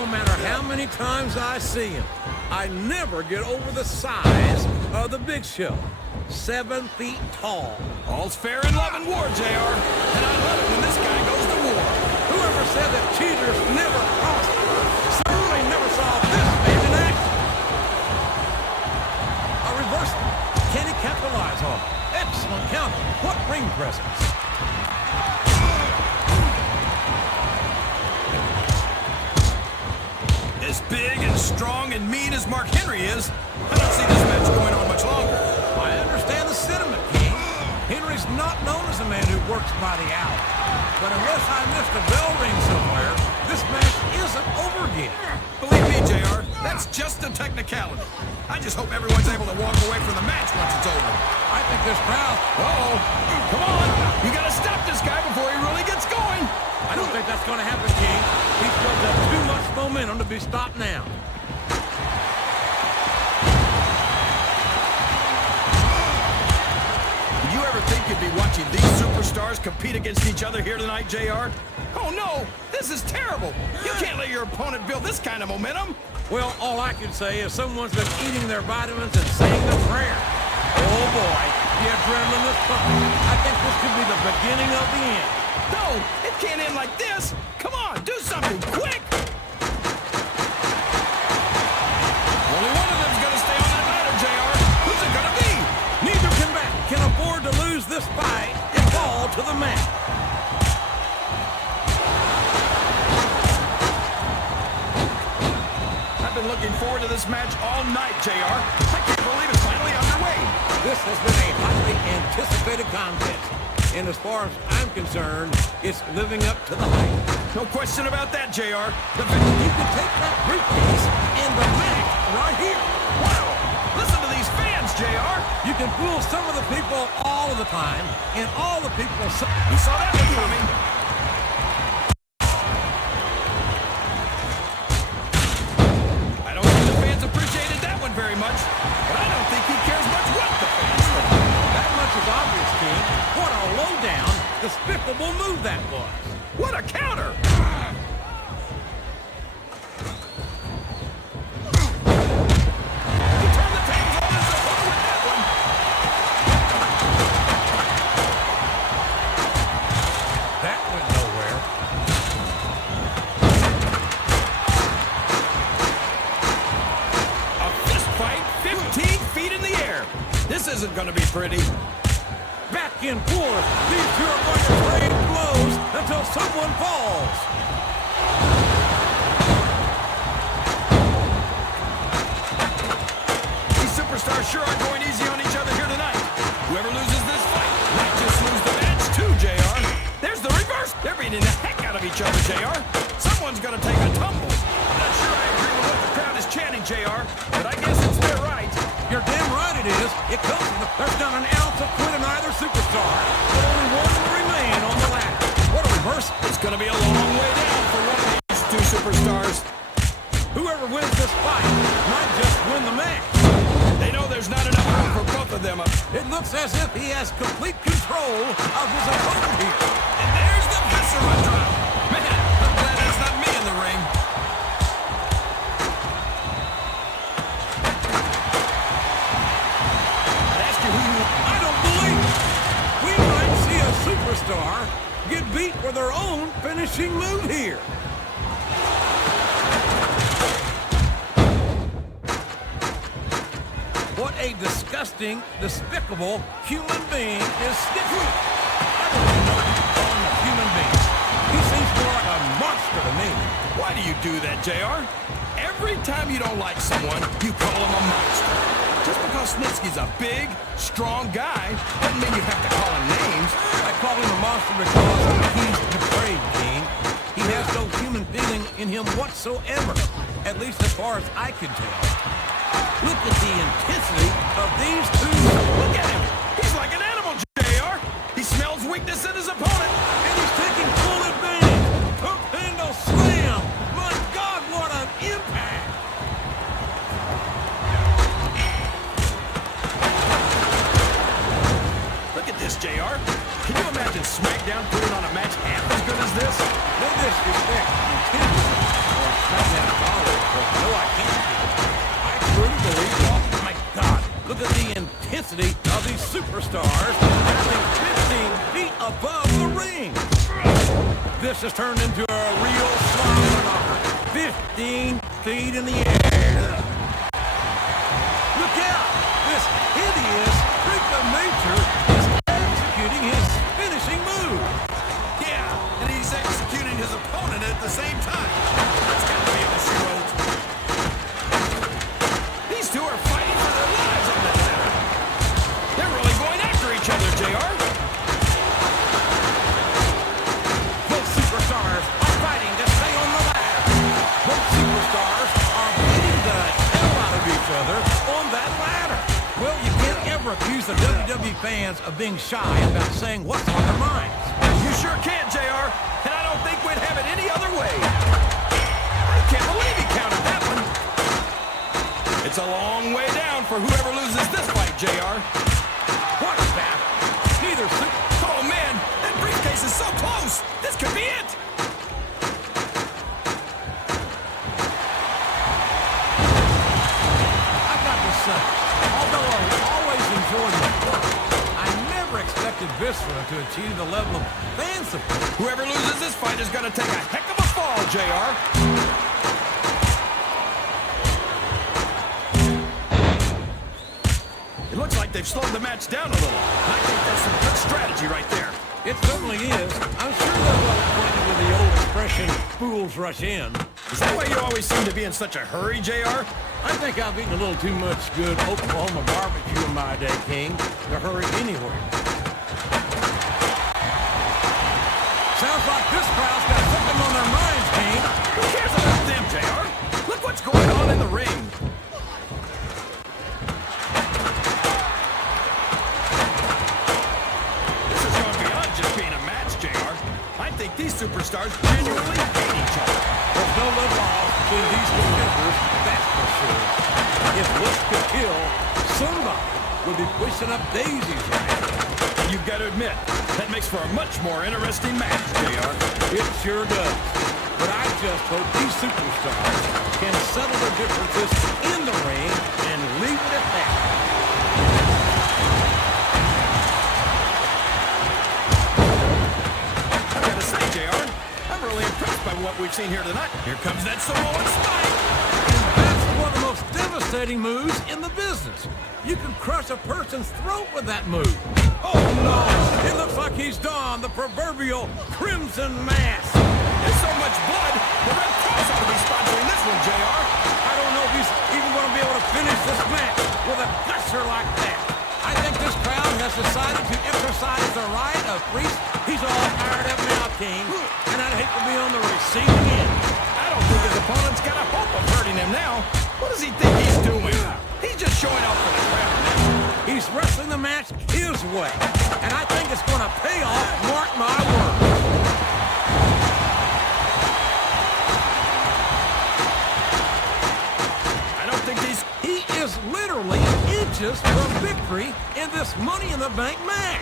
No matter how many times I see him, I never get over the size of the Big Show. 7 feet tall. All's fair in love and war, JR. And I love it when this guy goes to war. Whoever said that cheaters never prosper certainly never saw this man in action. A reversal. Can he capitalize on it? Excellent counter. What ring presence. As big and strong and mean as Mark Henry is, I don't see this match going on much longer. I understand the sentiment, King. Henry's not known as a man who works by the hour. But unless I missed a bell ring somewhere, this match isn't over yet. Believe me, JR, that's just a technicality. I just hope everyone's able to walk away from the match once it's over. I think this crowd... Uh-oh. Come on. You gotta stop this guy before he really gets going. I don't think that's going to happen, King. He's built up too much momentum to be stopped now. Did you ever think you'd be watching these superstars compete against each other here tonight, JR? Oh, no. This is terrible. You can't let your opponent build this kind of momentum. Well, all I can say is someone's been eating their vitamins and saying their prayer. Oh, boy. The adrenaline is pumping. I think this could be the beginning of the end. No, it can't end like this. Come on, do something quick. Only one of them's going to stay on that ladder, JR. Who's it going to be? Neither can afford to lose this fight and fall to the mat. I've been looking forward to this match all night, JR. I can't believe it's finally underway. This has been a highly anticipated contest. And as far as I'm concerned, it's living up to the hype. No question about that, JR. You can take that briefcase and the match right here. Wow! Listen to these fans, JR. You can fool some of the people all of the time, and all the people... You saw that one coming. I don't think the fans appreciated that one very much, but I don't think he cares much what the fans think. That much is obvious, King. What a low-down, despicable move that was. What a counter! He turned the tables on his opponent with that one. That went nowhere. A fist fight 15 feet in the air. This isn't going to be pretty. Back and forth. These two are going to trade blows until someone falls. These superstars sure are going easy on each other here tonight. Whoever loses this fight might just lose the match too, JR. There's the reverse. They're beating the heck out of each other, JR. Someone's going to take a tumble. I'm not sure I agree with what the crowd is chanting, JR, but I guess it's their right. You're damn right it is. It comes from there's not an ounce of quit in either superstar. But only one will remain on the ladder. What a reversal. It's going to be a long way down for one of these two superstars. Whoever wins this fight might just win the match. They know there's not enough room for both of them. It looks as if he has complete control of his opponent here. And there's the Viscera drop. Man, I'm glad that's not me in the ring. I'd ask you who you... I don't believe it. We might see a superstar get beat with their own finishing move here. What a disgusting, despicable human being is Snitsky. I don't even know what you call him a human being. He seems more like a monster to me. Why do you do that, JR? Every time you don't like someone, you call him a monster. Just because Snitsky's a big, strong guy doesn't mean you have to call him names. I call him a monster because he's depraved, King. He has no human feeling in him whatsoever, at least as far as I can tell. Look at the intensity of these two. Look at him. He's like an animal, JR. He smells weakness in his opponent. And he's taking full advantage. Hook handle slam. My God, what an impact. Look at this, JR. Can you imagine SmackDown putting on a match half as good as this? No disrespect intended, or cutting out college, but no, I can't. I truly believe, oh my God, look at the intensity of these superstars traveling 15 feet above the ring. This has turned into a real slobber knocker. 15 feet in the air. Look out! This hideous freak of nature is executing his finishing move. Yeah, and he's executing his opponent at the same time. That's got to be a stroke. These two are fighting for their lives on that ladder. They're really going after each other, JR. Both superstars are fighting to stay on the ladder. Both superstars are beating the hell out of each other on that ladder. Well, you can't ever accuse the WWE fans of being shy about saying what's on their minds. You sure can, JR, and I don't think we'd have it any other way. I can't believe he counted that one. It's a long way down for whoever loses this fight, JR. What is that? Neither super... Oh, man, that briefcase is so close. This could be it. I've got to say, although I always enjoyed my work, I never expected Viscera to achieve the level of fan support. Whoever loses this fight is going to take a heck of a fall, JR. It looks like they've slowed the match down a little. I think that's some good strategy right there. It certainly is. I'm sure they're well acquainted with the old expression, fools rush in. Is that why you always seem to be in such a hurry, JR? I think I've eaten a little too much good Oklahoma barbecue in my day, King, to hurry anywhere. Sounds like this crowd's got something on their minds, King. Who cares about them, JR? Look what's going on in the ring. This is going beyond just being a match, JR. I think these superstars genuinely hate each other. There's no love lost between these contenders, that's for sure. If looks could kill, somebody would be pushing up daisies right now. You've got to admit, that makes for a much more interesting match, JR. It sure does. But I just hope these superstars can settle their differences in the ring and leave it at that. I've got to say, JR, I'm really impressed by what we've seen here tonight. Here comes that Samoan spike. And that's one of the most devastating moves in the business. You can crush a person's throat with that move. Oh no! It looks like he's donned the proverbial crimson mask. There's so much blood, the Red Cross ought to be sponsoring this one, JR. I don't know if he's even going to be able to finish this match with a gusher like that. I think this crowd has decided to exercise the right of priest. He's all fired up now, King, and I'd hate to be on the receiving end. I don't think his opponent's got a hope of hurting him now. What does he think he's doing? He's just showing off for the crowd now. He's wrestling the match his way, and I think it's going to pay off, mark my words. I don't think He is literally inches from victory in this Money in the Bank match.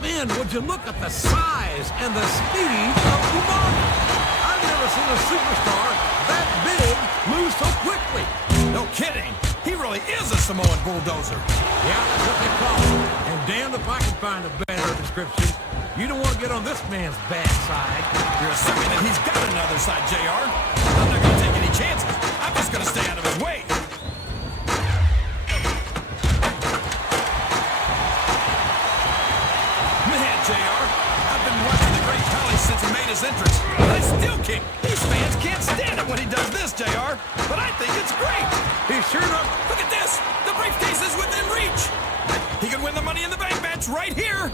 Man, would you look at the size and the speed of Umaga? I've never seen a superstar that big move so quickly. No kidding. He really is a Samoan bulldozer. Yeah, that's what they call him. And damned if I can find a better description. You don't want to get on this man's bad side. You're assuming that he's got another side, JR. I'm not going to take any chances. I'm just going to stay out of his way. Man, JR, I've been watching the great Khali since he made his entrance. And I still kick. These fans can't stand it when he does this, JR. But I think it's great. He sure enough. Look at this. The briefcase is within reach. He could win the Money in the Bank match right here.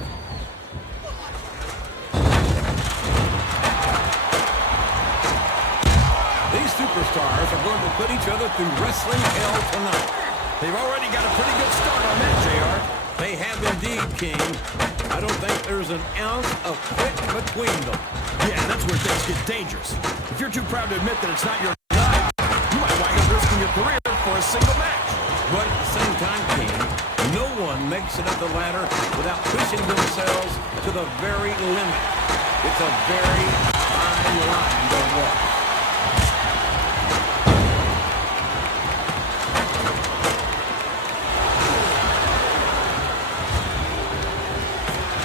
These superstars are going to put each other through wrestling hell tonight. They've already got a pretty good start on that, JR. They have indeed, King. I don't think there's an ounce of quit between them. Yeah, that's where things get dangerous. If you're too proud to admit that it's not your night, you might wind up risking your career for a single match. But at the same time, King, no one makes it up the ladder without pushing themselves to the very limit. It's a very fine line to walk.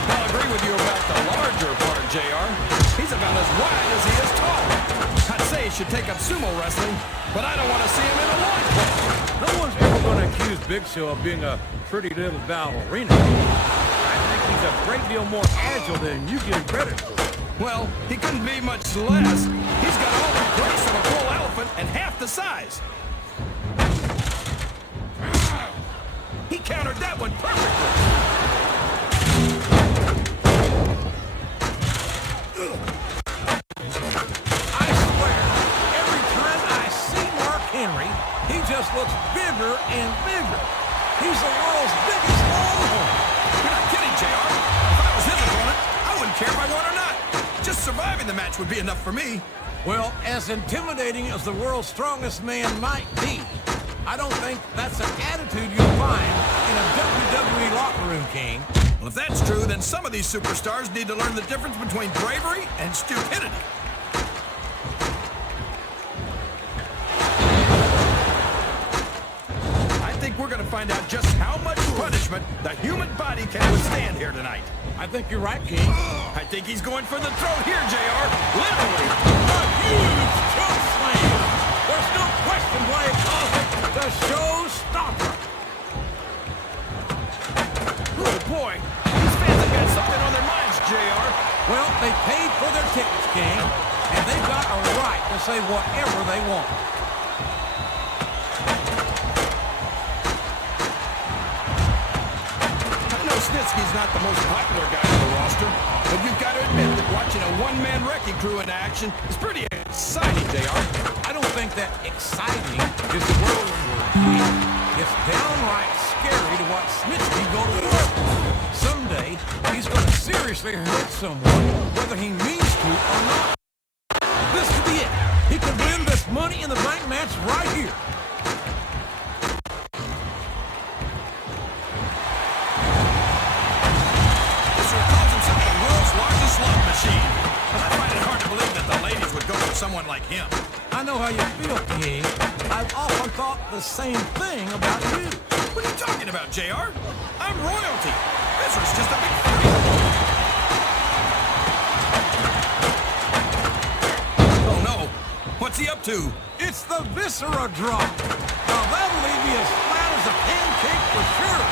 I'll agree with you about the larger part, JR. He's about as wide as he is tall. I'd say he should take up sumo wrestling, but I don't want to see him in a loincloth. No one's ever going to accuse Big Show of being a pretty little ballerina. I think he's a great deal more agile than you give him credit for. Well, he couldn't be much less. He's got all the grace of a bull elephant and half the size. He countered that one perfectly. I swear, every time I see Mark Henry, he just looks bigger and bigger. He's the world's biggest longhorn. You're not kidding, JR. If I was his opponent, I wouldn't care if I won or not. Just surviving the match would be enough for me. Well, as intimidating as the world's strongest man might be, I don't think that's an attitude you'll find in a WWE locker room, King. Well, if that's true, then some of these superstars need to learn the difference between bravery and stupidity. I think we're going to find out just how much punishment the human body can withstand here tonight. I think you're right, King. I think he's going for the throat here, JR. Literally. A huge choke slam. There's no question why he calls it the showstopper. Oh, boy. These fans have got something on their minds, JR. Well, they paid for their tickets, King, and they've got a right to say whatever they want. Snitsky's not the most popular guy on the roster, but you've got to admit that watching a one-man wrecking crew in action is pretty exciting, JR. I don't think that exciting is the word. It's downright scary to watch Snitsky go to work. Someday, he's going to seriously hurt someone, whether he means to or not. This could be it. He could win this Money in the Bank match right here. Slot machine. But I find it hard to believe that the ladies would go for someone like him. I know how you feel, King. I've often thought the same thing about you. What are you talking about, JR? I'm royalty. Viscera's just a big freak. Oh, no. What's he up to? It's the Viscera drop. Now, that'll leave me as flat as a pancake for sure.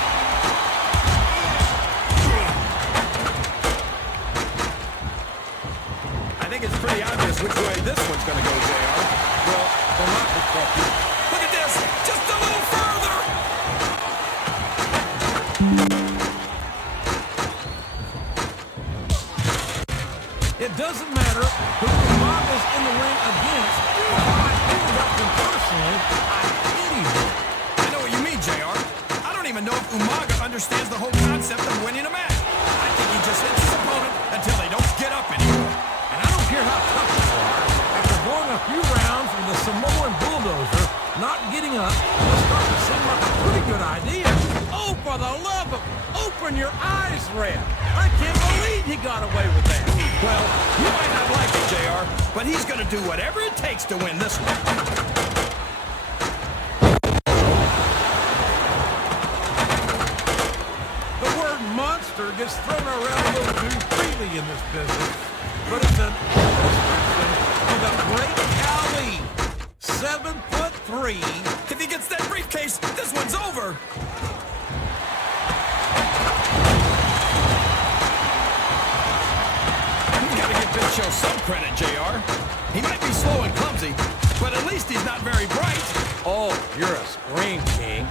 I think it's pretty obvious which way this one's going to go, JR. Well, from my perspective. Look at this! Just a little further! It doesn't matter who Umaga's in the ring against or how I feel about them personally. I pity him. I know what you mean, JR. I don't even know if Umaga understands the whole concept of winning a match. I think he just hits his opponent until they don't get up anymore. And I don't care how tough you are, after going a few rounds with the Samoan bulldozer, not getting up will start to seem like a pretty good idea. Oh, for the love of open your eyes, Red. I can't believe he got away with that. Well, you might not like it, JR, but he's going to do whatever it takes to win this one. The word monster gets thrown around a little too freely in this business. But it's an description of the great Khali, 7'3". If he gets that briefcase, this one's over. We've got to give Big Show some credit, JR. He might be slow and clumsy, but at least he's not very bright. Oh, you're a scream king.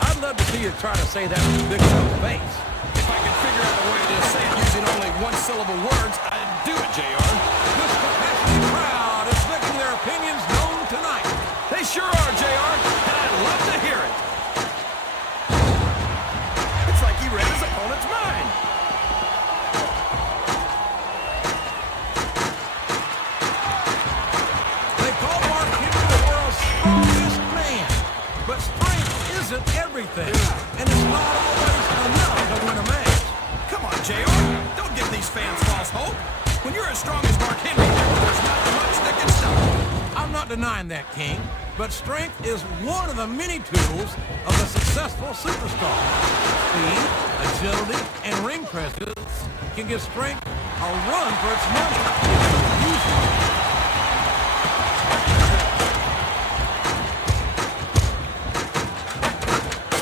I'd love to see you try to say that with Big Show's face. If I could figure out a way to say it using only one-syllable words, I'd do it, JR. This capacity crowd is making their opinions known tonight. They sure are, JR, and I'd love to hear it. It's like he read his opponent's mind. They call Mark Henry the world's strongest man, but strength is isn't everything, and it's not always enough to win a match. Come on, JR. Don't give these fans false hope. When you're as strong as Mark Henry, there's not much that can stop you. I'm not denying that, King, but strength is one of the many tools of a successful superstar. Speed, agility, and ring presence can give strength a run for its money if you use it.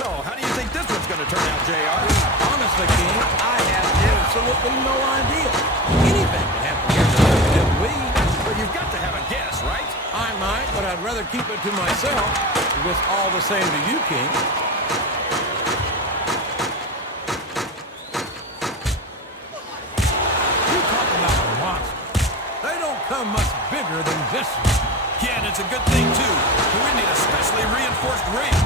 So, how do you think this one's going to turn out, JR? Honestly, King, I have absolutely no idea. Anything can happen here in the WWE. But you've got to have a guess, right? I might, but I'd rather keep it to myself. If it's all the same to you, King. You talk about a monster. They don't come much bigger than Viscera. Yeah, and it's a good thing, too. We need a specially reinforced ring.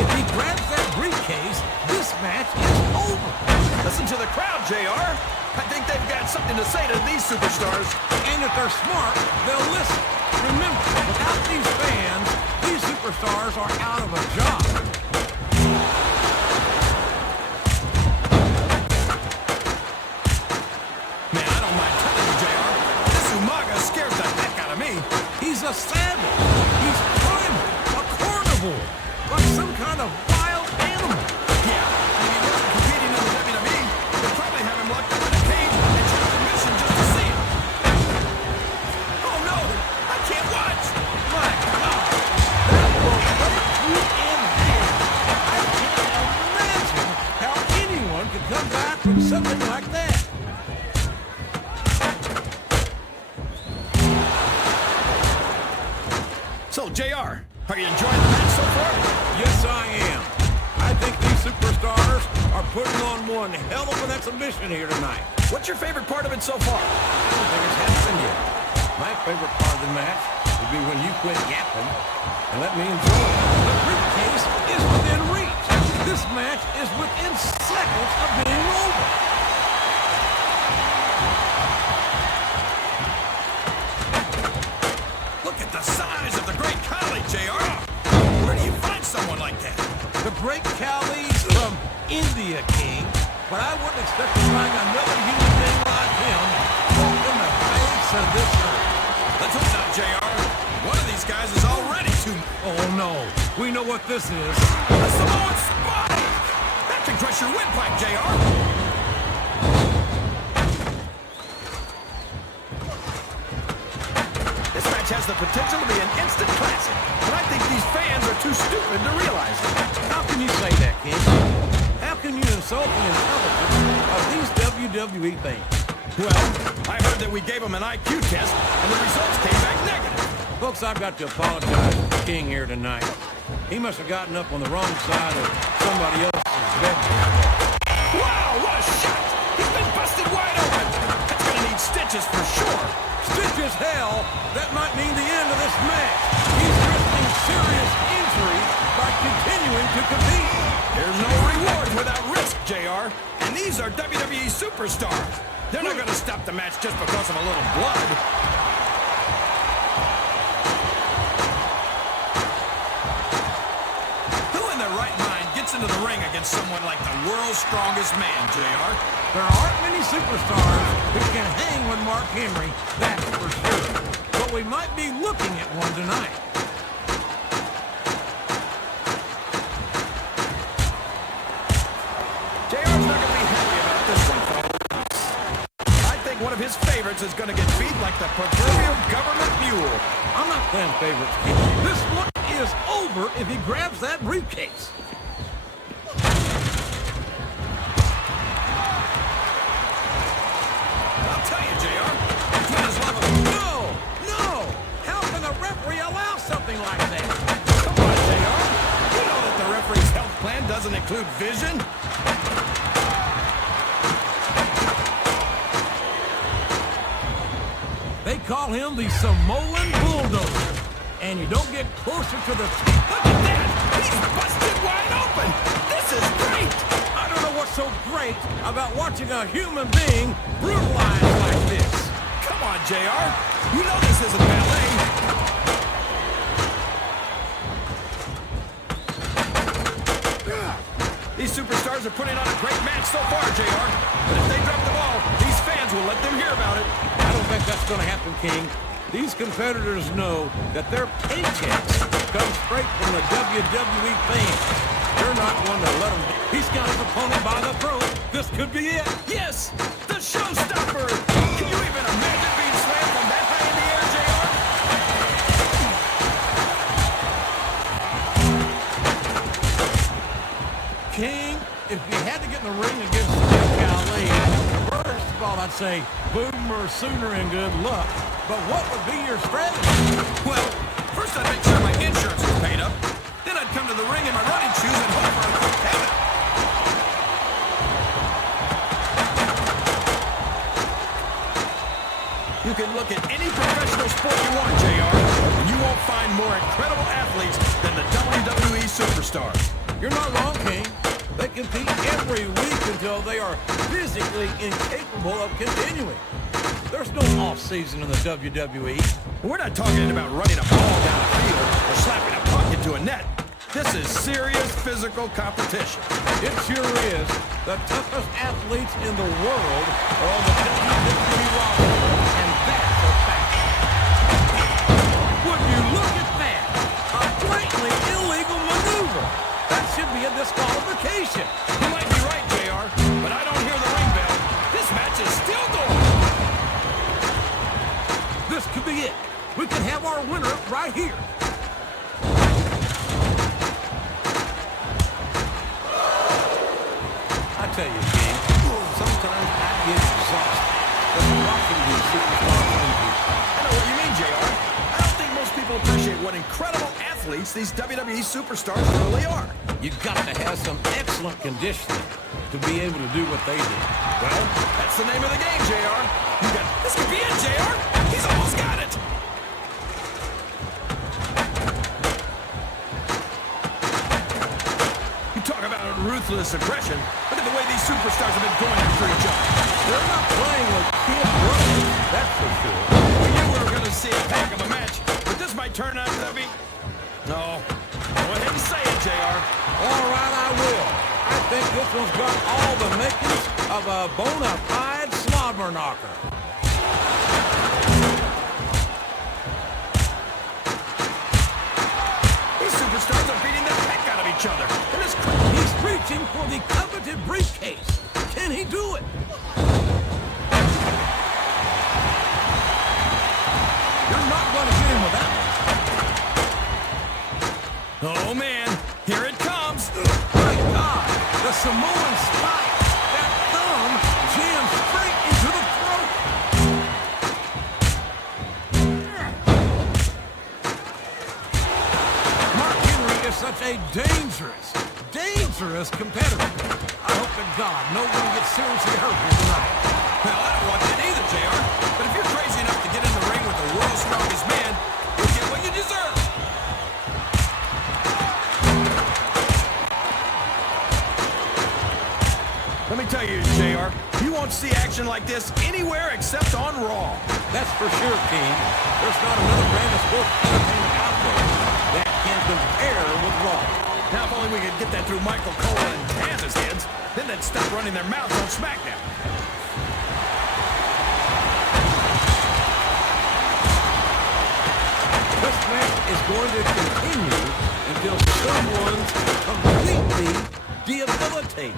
If he grabs that briefcase, this match is over. Listen to the crowd, JR. I think they've got something to say to these superstars. And if they're smart, they'll listen. Remember, without these fans, these superstars are out of a job. Man, I don't mind telling you, JR. This Umaga scares the heck out of me. He's a savage. He's primal, a carnivore, like some kind of wild animal. Yeah, and if he wasn't competing in the WWE, they'd probably have him locked up in a cage and charge admission just to see him. Oh no, I can't watch. My God, that will break you in half. I can't imagine how anyone could come back from something like that. So, JR, are you enjoying the match so far? Yes, I am. I think these superstars are putting on one hell of an exhibition here tonight. What's your favorite part of it so far? I don't think it's happened yet. My favorite part of the match would be when you quit yapping and let me enjoy it. The briefcase is within reach. This match is within seconds of being over. Look at the size of the great Khali, JR. Where do you find someone like that? The great Khali's from India, King, but I wouldn't expect to find another human being like him in the face of this earth. Let's hope not, JR. One of these guys is already too... Oh, no. We know what this is. A Samoan spine! That can crush your windpipe, JR. This match has the potential to be an instant classic, but I think these fans are too stupid to realize it. How can you say that, King? How can you insult the intelligence of these WWE fans? Well, I heard that we gave them an IQ test, and the results came back negative. Folks, I've got to apologize to King here tonight. He must have gotten up on the wrong side of somebody else's bed. Wow, what a shot! He's been busted wide open! That's gonna need stitches for sure. Stitches, hell, that might mean the end of this match. He's risking serious injury by continuing to compete. There's no reward without risk, JR. And these are WWE superstars. They're not gonna stop the match just because of a little blood. Who in their right mind gets into the ring against someone like the world's strongest man, JR? There aren't many superstars who can hang with Mark Henry, that's for sure. But we might be looking at one tonight. JR's not gonna be happy about this one, folks. I think one of his favorites is gonna get beat like the proverbial government mule. I'm not playing favorites, King. This one is over if he grabs that briefcase. I'll tell you, JR, between his love of... No! How can the referee allow something like that? Come on, JR. You know that the referee's health plan doesn't include vision. They call him the Samoan Bulldozer. And you don't get closer to the... Look at that! He's busted wide open! This is great! I don't know what's so great about watching a human being brutalized like this. Come on, JR. You know this isn't ballet. superstars are putting on a great match so far, JR. But if they drop the ball, these fans will let them hear about it. I don't think that's going to happen, King. These competitors know that their paychecks come straight from the WWE fans. They're not one to let them. He's got his opponent by the throat. This could be it. Yes, the showstopper. Can you even imagine being slammed from that high in the air, JR? King, if you had to get in the ring against Khali, first of all, I'd say boomer sooner and good luck. But what would be your strategy? Well, first I'd make sure my insurance was paid up. Then I'd come to the ring in my running shoes and hope for a quick payment. You can look at any professional sport you want, JR, and you won't find more incredible athletes than the WWE superstars. You're not wrong, King. They compete every week until they are physically incapable of continuing. There's no off-season in the WWE. We're not talking about running a ball down the field or slapping a puck into a net. This is serious physical competition. It sure is. The toughest athletes in the world are on the WWE roster, and that's a fact. Would you look at that? A blatantly illegal maneuver. That should be a disqualification. You might be right, JR, but I don't hear the ring bell. This match is still going. This could be it. We could have our winner right here. I tell you, King, sometimes I get exhausted just watching these superstars. I know what you mean, JR. I don't think most people appreciate what incredible athletes these WWE superstars really are. You've got to have some excellent conditioning to be able to do what they do. Well, that's the name of the game, JR. This could be it, JR. He's almost got it. You talk about ruthless aggression. Look at the way these superstars have been going after each other. They're not playing with kid brothers, that's for sure. We knew we were going to see a heck of a match, but this might turn out to be... No. Go ahead and say it, JR. All right, I will. I think this one's got all the makings of a bona fide slobber knocker. These superstars are beating the heck out of each other. He's reaching for the coveted briefcase. Can he do it? You're not going to get him with that one. Oh, man. Here it comes. My God. The Samoan spike. That thumb jammed straight into the throat. Mark Henry is such a dangerous competitor. I hope to God no one gets seriously hurt here tonight. Well, I don't want that either, JR. But if you're crazy enough to get in the ring with the world's strongest man, you get what you deserve. Let me tell you, JR, you won't see action like this anywhere except on Raw. That's for sure, King. There's not another brand of sports entertainment out there that can compare with Raw. Now, if only we could get that through Michael Cole and Taz's heads, then they'd stop running their mouths on SmackDown. This match is going to continue until someone's completely debilitated.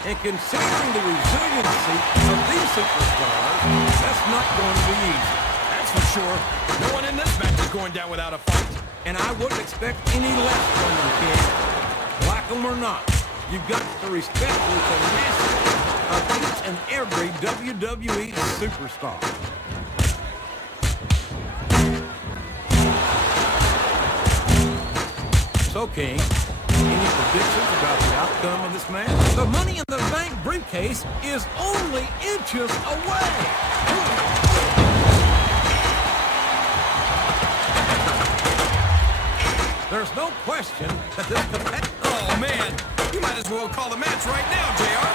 And considering the resiliency of these superstars, that's not going to be easy. That's for sure. No one in this match is going down without a fight. And I wouldn't expect any less from them, kid. Like them or not, you've got to respect the tenacity of each and every WWE superstar. So, King, any predictions about the outcome of this match? The Money in the Bank briefcase is only inches away. There's no question that this competitor... Oh, man. You might as well call the match right now, JR.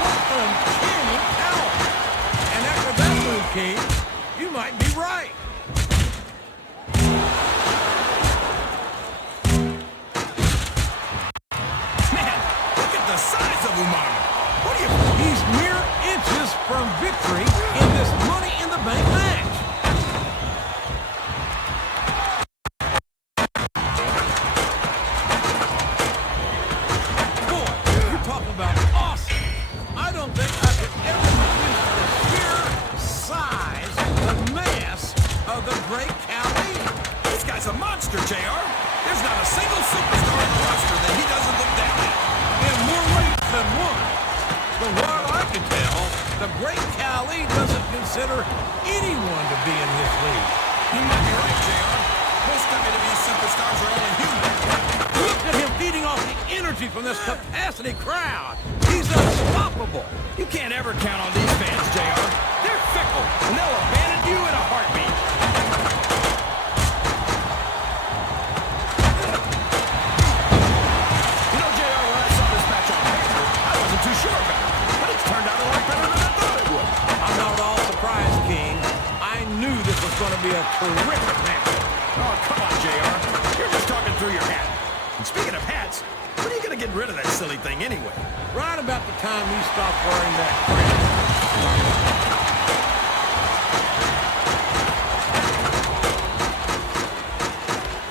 What an uncanny power. And after that move, King, you might be right. Man, Umaga. What do you... He's mere inches from victory in this Money in the Bank match. Boy, you talk about awesome. I don't think I could ever reduce the sheer size, the mass of the great Khali. This guy's a monster, JR. There's not a single superstar on the roster that he doesn't look down at. In more ways than one. From what I can tell, the great Khali doesn't consider anyone to be in his league. You might be right, JR. Most WWE superstars are only human. Look at him feeding off the energy from this capacity crowd. He's unstoppable. You can't ever count on these fans, JR. They're fickle, and they'll abandon you in a heartbeat. You know, JR, when I saw this match on paper, I wasn't too sure about it. But it's turned out a lot better than I thought it would. I'm not at all surprised, King. I knew this was going to be a terrific match. Oh, come on, JR. You're just talking through your hat. And speaking of hats, when are you going to get rid of that silly thing anyway? Right about the time you stop wearing that crown.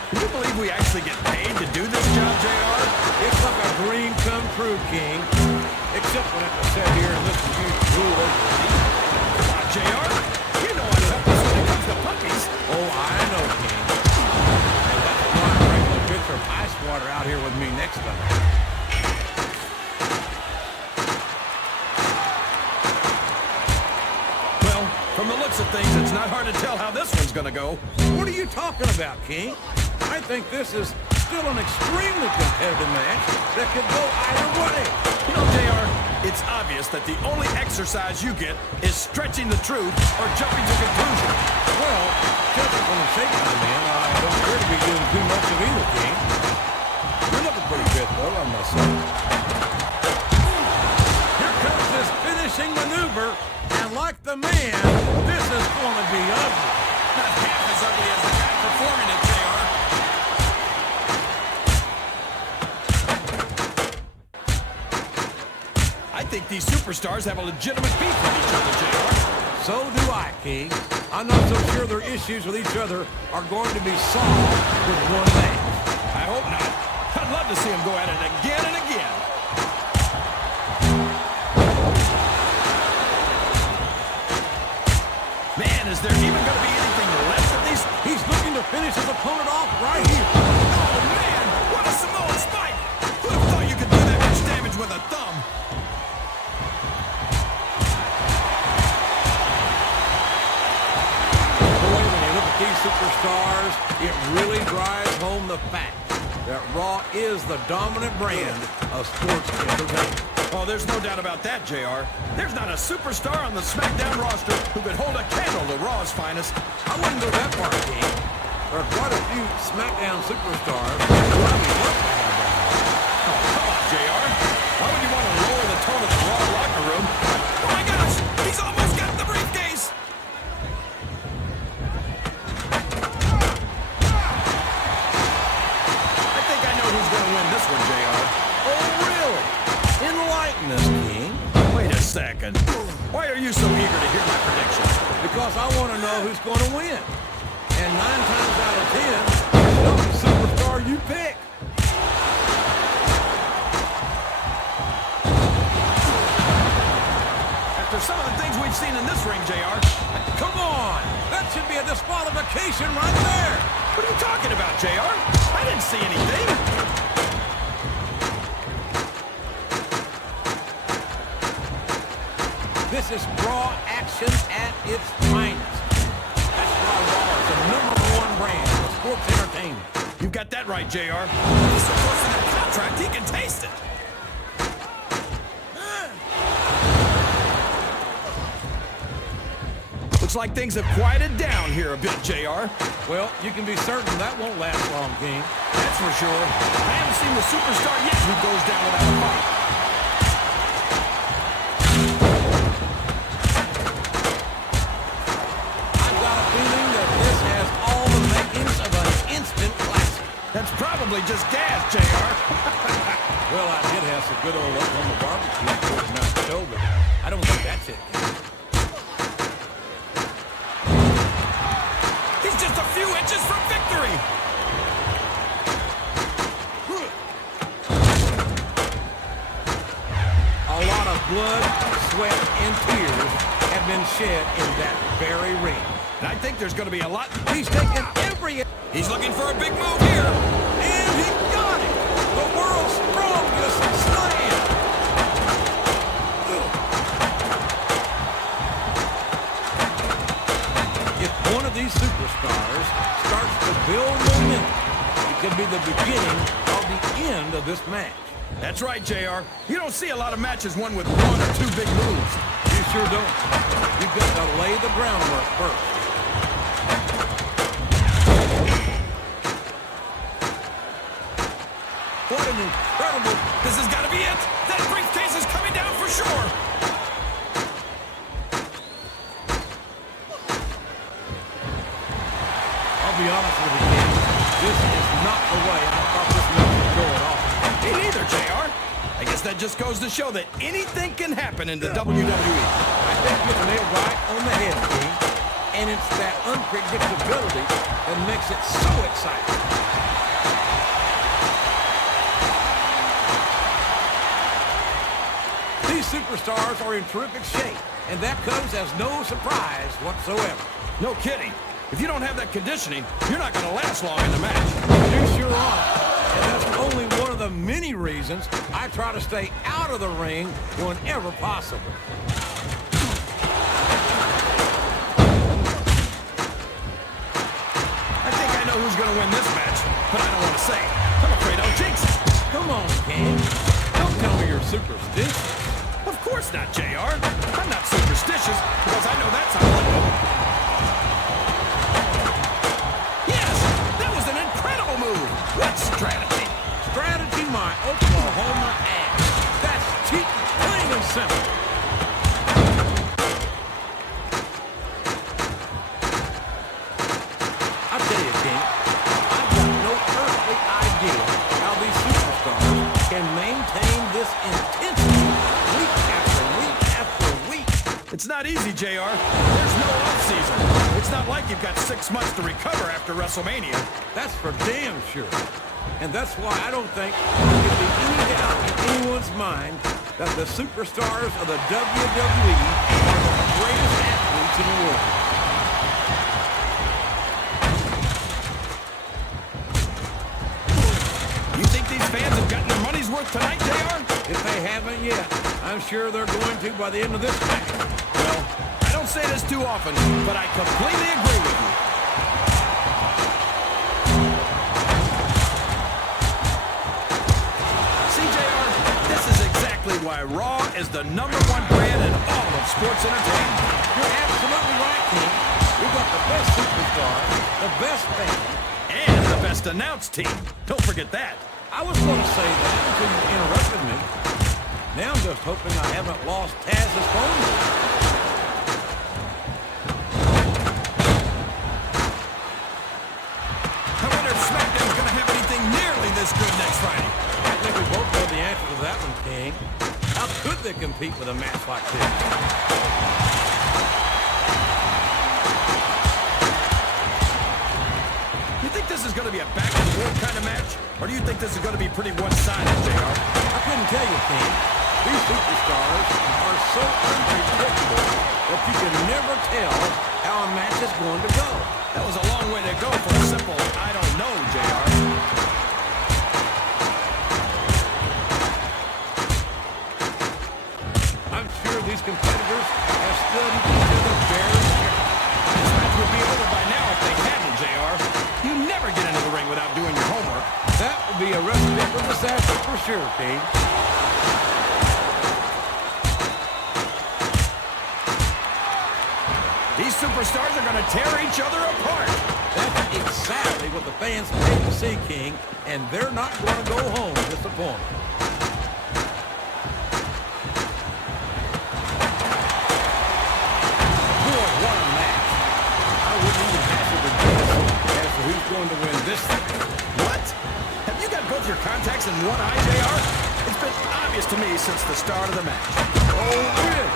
Can you believe we actually get paid to do this job, JR? It's like a dream come true, King. Except when I have to sit here and listen to you drool over the seat. Come on, JR. You know I'm helpless when it comes to puppies. Oh, I know, King. And that's why I bring a pitcher of ice water out here with me next time. Well, from the looks of things, it's not hard to tell how this one's gonna go. What are you talking about, King? I think this is still an extremely competitive match that could go either way. You know, JR, it's obvious that the only exercise you get is stretching the truth or jumping to conclusions. Well, judging from the shape I'm in, I don't appear to be doing too much of either, King. You're looking pretty fit, though, I must say. Here comes this finishing maneuver, and like the man, this is going to be ugly. Not half as ugly as the guy performing it, JR. I think these superstars have a legitimate beef with each other, JR. So do I, King. I'm not so sure their issues with each other are going to be solved with one match. I hope not. I'd love to see them go at it again and again. Man, is there even going to be anything left of these? He's looking to finish his opponent off right here. Oh, man! What a Samoan spike! Who'd have thought you could do that much damage with a thumb? Boy, when you look at these superstars, it really drives home the fact that Raw is the dominant brand of sports entertainment. Oh, there's no doubt about that, JR. There's not a superstar on the SmackDown roster who could hold a candle to Raw's finest. I wouldn't go that far, King. There are quite a few SmackDown superstars who I'd be love to have around. Oh, come on, JR. Why would you want to lower the tone of the Raw locker room? Oh, my gosh! He's almost got the briefcase! I think I know who's going to win this one, JR. Oh, really? Enlighten us, King. Wait a second. Why are you so eager to hear my prediction? Because I want to know who's going to win. And 9 times out of 10, it's not the superstar you pick. After some of the things we've seen in this ring, JR. Come on! That should be a disqualification right there! What are you talking about, JR? I didn't see anything. This is Raw action at its finest. That's why Raw is the #1 brand of sports entertainment. You got that right, JR. He's so close to that contract, he can taste it. Looks like things have quieted down here a bit, JR. Well, you can be certain that won't last long, King. That's for sure. I haven't seen the superstar yet who goes down without a fight. I've got a feeling that this has all the makings of an instant classic. That's probably probably just gas, JR. Well, I did have some good old Oklahoma barbecue before tonight show, but I don't think that's it. He's just a few inches from victory. A lot of blood, sweat, and tears have been shed in that very ring. And I think there's going to be a lot. He's taken every... He's looking for a big move here. And he got it! The world's strongest slam! If one of these superstars starts to build momentum, it could be the beginning of the end of this match. That's right, JR. You don't see a lot of matches won with one or two big moves. You sure don't. You've got to lay the groundwork first. What an incredible... This has got to be it. That briefcase is coming down for sure. I'll be honest with you, King. This is not the way I thought this match would go at all. Me neither, JR. I guess that just goes to show that anything can happen in the WWE. I think you nailed right on the head, King. And it's that unpredictability that makes it so exciting. These superstars are in terrific shape, and that comes as no surprise whatsoever. No kidding. If you don't have that conditioning, you're not going to last long in the match. You sure are. And that's only one of the many reasons I try to stay out of the ring whenever possible. I think I know who's going to win this match, but I don't want to say it. I'm afraid I'll jinx it. Come on, King. Don't tell me you're superstitious. Of course not, JR. I'm not superstitious because I know that's how it will go. Yes! That was an incredible move! What strategy? Strategy, my Oklahoma ass. That's cheap, plain and simple. I tell you, King, I've got no earthly idea how these superstars can maintain this intensity week after week after week. It's not easy, JR. There's no off-season. It's not like you've got 6 months to recover after WrestleMania. That's for damn sure. And that's why I don't think there can be any doubt in anyone's mind that the superstars of the WWE are the greatest athletes in the world. You think these fans have gotten their money's worth tonight, JR? If they haven't yet, I'm sure they're going to by the end of this match. Well, I don't say this too often, but I completely agree with you. See, JR, this is exactly why Raw is the #1 brand in all of sports entertainment. You're absolutely right, King. We've got the best superstars, the best fans, And the best announced team. Don't forget that. I was going to say that until you interrupted me. Now I'm just hoping I haven't lost Taz's phone number. I wonder if SmackDown's going to have anything nearly this good next Friday. I think we both know the answer to that one, King. How could they compete with a match like this? You think this is going to be a back-and-forth kind of match? Or do you think this is going to be pretty one-sided, JR? I couldn't tell you, King. These superstars are so unpredictable that you can never tell how a match is going to go. That was a long way to go for a simple, I don't know, JR. I'm sure these competitors have studied each other very carefully. This match would be over by now if they hadn't, JR. You never get into the ring without doing your homework. That would be a recipe for disaster for sure, King. These superstars are going to tear each other apart. That's exactly what the fans paid to see, King, and they're not going to go home disappointed. Boy, what a match. I wouldn't even hazard a guess as to who's going to win this thing. What? Have you your contacts in one eye, JR? It's been obvious to me since the start of the match. Oh, really?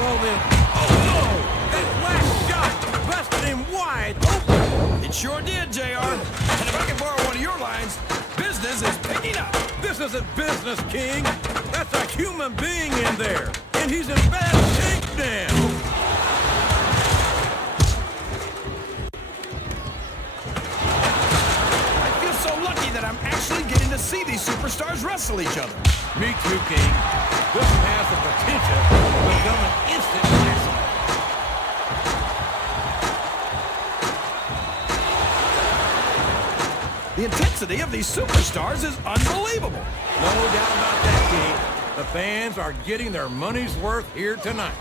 Well then, oh no! That last shot busted him wide open! It sure did, JR. And if I can borrow one of your lines, business is picking up. This isn't business, King. That's a human being in there. And he's in bad shape now. I feel so lucky that I'm actually getting to see these superstars wrestle each other. Me too, King. This one has the potential to become an instant classic. The intensity of these superstars is unbelievable. No doubt about that, King. The fans are getting their money's worth here tonight.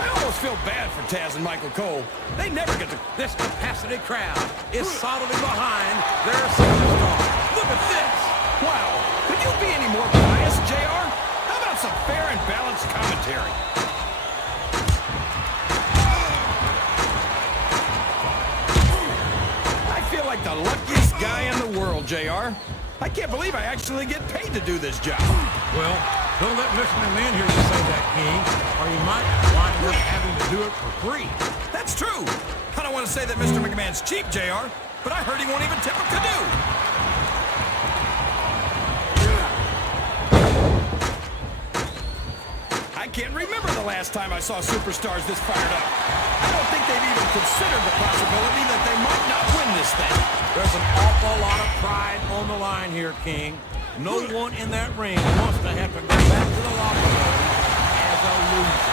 I almost feel bad for Taz and Michael Cole. They never get to... This capacity crowd is solidly behind their superstar. Look at this! Wow, could you be any more biased, JR? How about some fair and balanced commentary? I feel like the luckiest guy in the world, JR. I can't believe I actually get paid to do this job. Well, don't let Mr. McMahon hear you say that, King, or you might wind up having to do it for free. That's true. I don't want to say that Mr. McMahon's cheap, JR, but I heard he won't even tip a canoe. I can't remember the last time I saw superstars this fired up. I don't think they've even considered the possibility that they might not win this thing. There's an awful lot of pride on the line here, King. No one in that ring wants to have to go back to the locker room as a loser.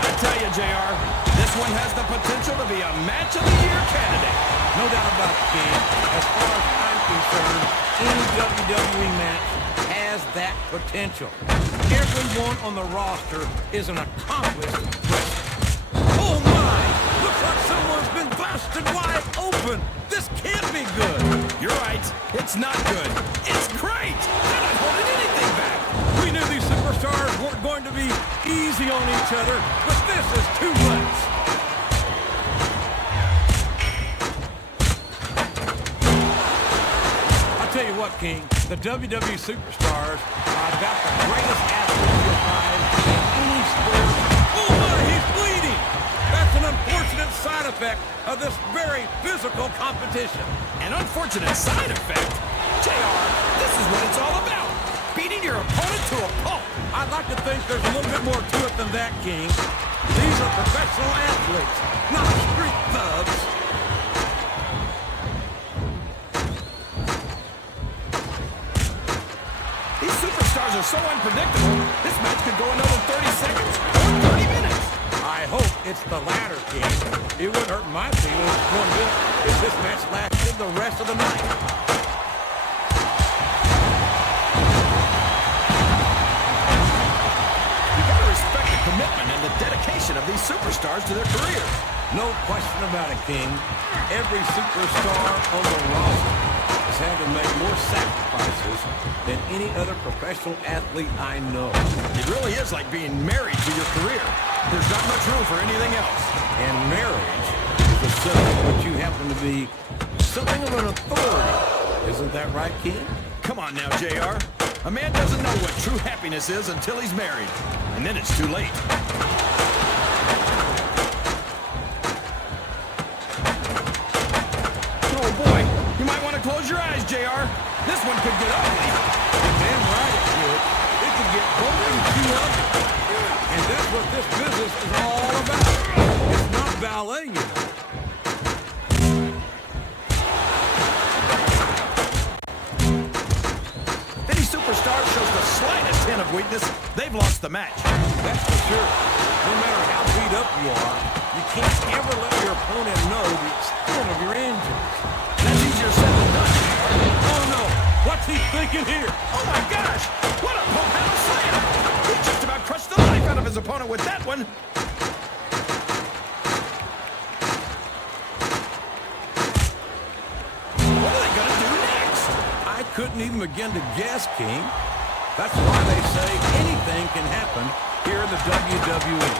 I tell you, JR, this one has the potential to be a match of the year candidate. No doubt about it, King. As far as I'm concerned, any WWE match has that potential. Everyone on the roster is an accomplished wrestler. Oh my! Looks like someone's been blasted wide open. This can't be good. You're right. It's not good. It's great. They're not holding anything back. We knew these superstars weren't going to be easy on each other, but this is too much. I'll tell you what, King, the WWE superstars are about the greatest athletes you'll find in any sport. Oh my, he's bleeding! That's an unfortunate side effect of this very physical competition. An unfortunate side effect? JR, this is what it's all about. Beating your opponent to a pulp. I'd like to think there's a little bit more to it than that, King. These are professional athletes, not street thugs. These superstars are so unpredictable, this match could go another 30 seconds or 30 minutes. I hope it's the latter, King. It wouldn't hurt my feelings one bit if this match lasted the rest of the night. Commitment and the dedication of these superstars to their careers. No question about it, King. Every superstar on the roster has had to make more sacrifices than any other professional athlete I know. It really is like being married to your career. There's not much room for anything else. And marriage is a subject which you happen to be something of an authority. Isn't that right, King? Come on now, JR. A man doesn't know what true happiness is until he's married. And then it's too late. Oh boy, you might want to close your eyes, JR. This one could get ugly. Damn right it could. It could get boring too ugly. And that's what this business is all about. It's not ballet, you know. Superstar shows the slightest hint of weakness, they've lost the match. That's for sure. No matter how beat up you are, you can't ever let your opponent know the extent of your injuries. That's easier said than done. Oh no! What's he thinking here? Oh my gosh! What a pump handle slam! He just about crushed the life out of his opponent with that one. What are they gonna do next? I couldn't even begin to guess, King. That's why they say anything can happen here in the WWE.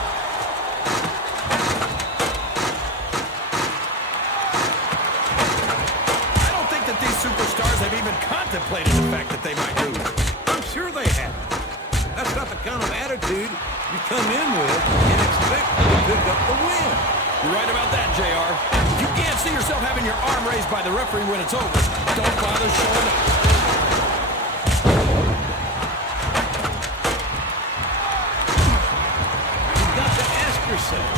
I don't think that these superstars have even contemplated the fact that they might lose. I'm sure they haven't. That's not the kind of attitude you come in with and expect to pick up the win. You're right about that, JR. If you can't see yourself having your arm raised by the referee when it's over, don't bother showing up. You've got to ask yourself,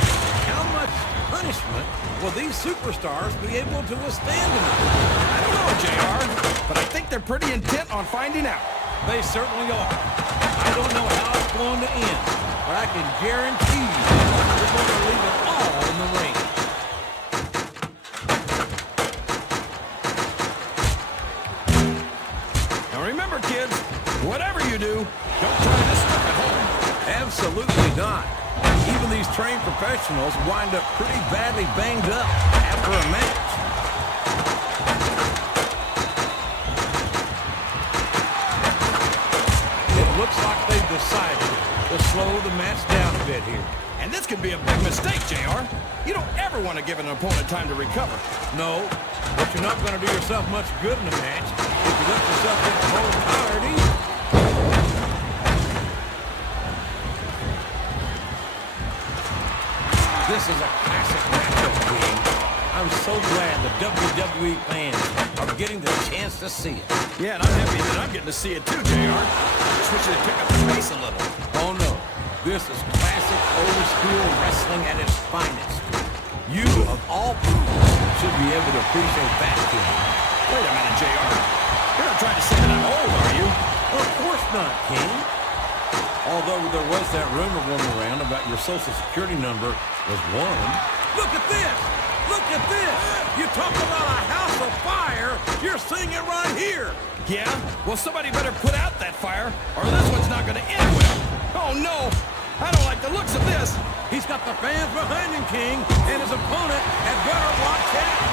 how much punishment will these superstars be able to withstand tonight? I don't know, JR, but I think they're pretty intent on finding out. They certainly are. I don't know how it's going to end, but I can guarantee you they're going to leave it all in the ring. Now remember, kids, whatever you do, don't try this stuff at home. Absolutely not. Even these trained professionals wind up pretty badly banged up after a match. It looks like they've decided to slow the match down a bit here. And this could be a big mistake, JR. You don't ever want to give an opponent time to recover. No, but you're not going to do yourself much good in a match if you let yourself get cold tired either. This is a classic matchup, King. I'm so glad the WWE fans are getting the chance to see it. Yeah, and I'm happy that I'm getting to see it too, JR. I just wish they'd pick up the pace a little. Oh no, this is classic old school wrestling at its finest. You, of all people, should be able to appreciate that, King. Wait a minute, JR. You're not trying to say that I'm old, are you? Well, of course not, King. Although there was that rumor going around about your social security number was 1. Look at this! Look at this! You talk about a house of fire, you're seeing it right here! Yeah? Well, somebody better put out that fire, or this one's not going to end well. Oh, no! I don't like the looks of this. He's got the fans behind him, King, and his opponent had better watch out.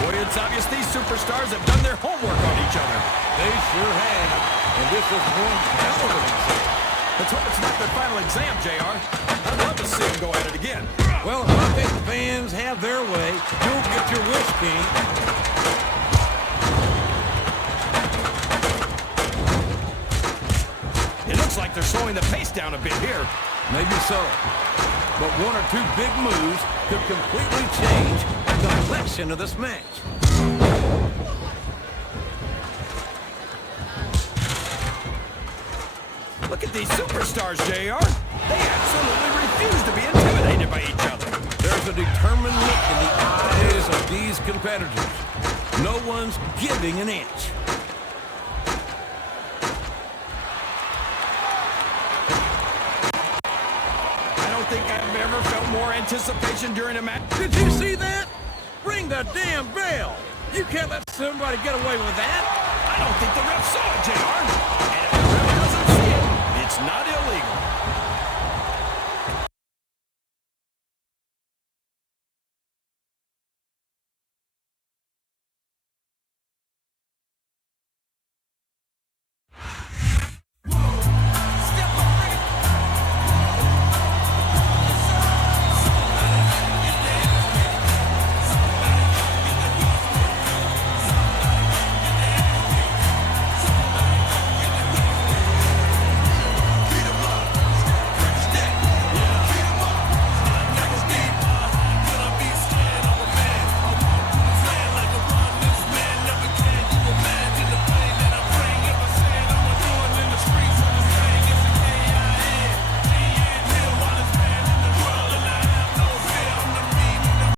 Boy, it's obvious these superstars have done their homework on each other. They sure have, and this is one hell of an exam. Let's hope it's not their final exam, JR. I'd love to see them go at it again. Well, if I think the fans have their way, you'll get your wish, King. It looks like they're slowing the pace down a bit here. Maybe so. But 1 or 2 big moves could completely change the complexion of this match. Look at these superstars, JR. They absolutely refuse to be intimidated by each other. There's a determined look in the eyes of these competitors. No one's giving an inch. I don't think I've ever felt more anticipation during a match. Did you see that? Ring the damn bell. You can't let somebody get away with that. I don't think the ref saw it, JR. And if the ref doesn't see it, it's not illegal.